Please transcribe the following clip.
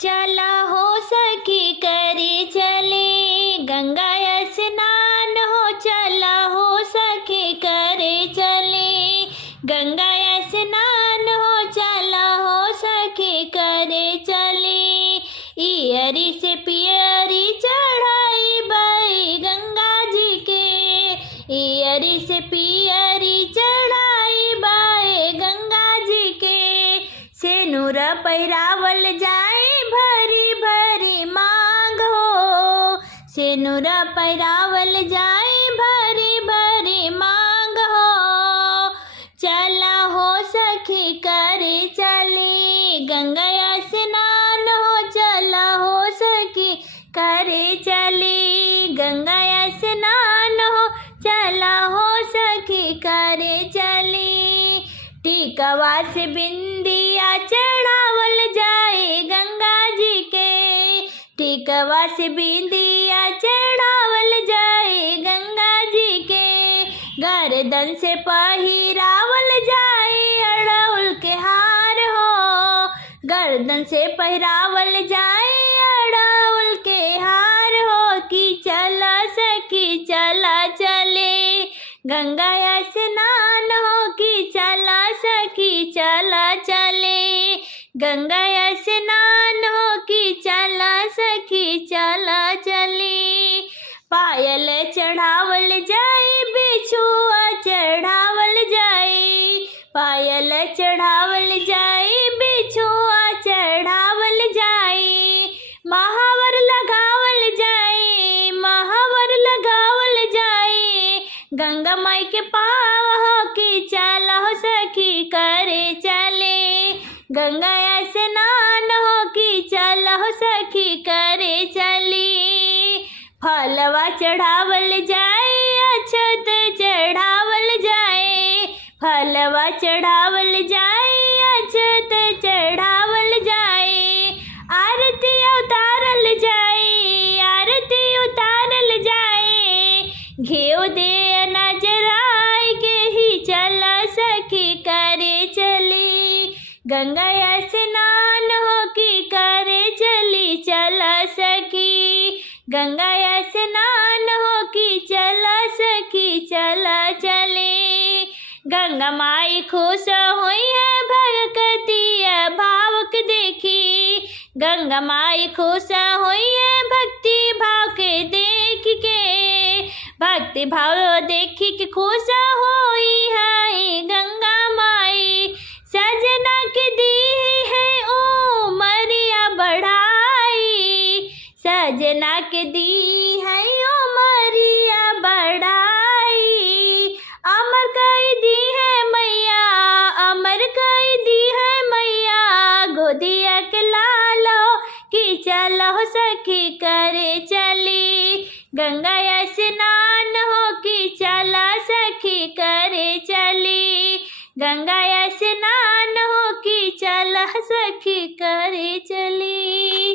चला हो सखी करे चले गंगा स्नान हो, चला हो सखी करे चले गंगा स्नान हो, चला हो सखी करे चले। इयरी से पियरी चढ़ाई बाई गंगा जी के, इयरी से पियरी चढ़ाई बाई गंगा जी के। सेनुर पहिरावल जाए भरी भरी मांग हो, सेनुर पहिरावल जाए भरी भरी मांग हो। चला हो सखी करे चले गंगा स्नान हो, चला हो सखी करे चले गंगा स्नान हो, चला हो सखी करे चले। टिकवा से बिंदिया चढ़ावल जाए गंगा जी के, टिकवा से बिंदिया चढ़ावल जाए गंगा जी के। गर्दन से पहिरावल जाए अड़उल के हार हो, गर्दन से पहिरावल जाए अड़उल के हार हो। कि चला सखी चला चले गंगा स्नान हो, कि चला सखी चला चले गंगा स्नान हो, कि चला सखी चला चले। पायल चढ़ावल जाए बिछुआ चढ़ावल जाए, पायल चढ़ावल जाए बिछुआ चढ़ावल जाए। महावर लगावल जाए, महावर लगावल जाए गंगा माई के पाव हो। कि चला हो सखी करे चले गंगा स्नान हो, कि चला हो सखी करे चली। फलवा चढ़ावल जाए अक्षत चढ़ावल जाए, फलवा चढ़ावल जाए अक्षत चढ़ावल जाए। आरती उतारल जाए, आरती उतारल जाए घेव दे नजराई के ही चला सखी करे चली गंगा स्नान हो, कि करे चली चला सखी गंगा स्नान हो, कि चला सखी चला चले। गंगा माई खुश हुई है भगती भावक देखी, गंगा माई खुश हुई है भक्ति भाव के देख के, भक्ति भाव देखी के खुश हुई है गंगा माई। सजना के दी है ओ मरिया बढ़ाई, सजना के दी है ओ मरिया बढ़ाई। अमर कई दी है मैया, अमर कई दी है मैया गोदिया के लालो। कि चलो सखी करे चली गंगा स्नान हो, कि चला सखी करे चली गंगा स्नान हो, कि चला सखी करे चली।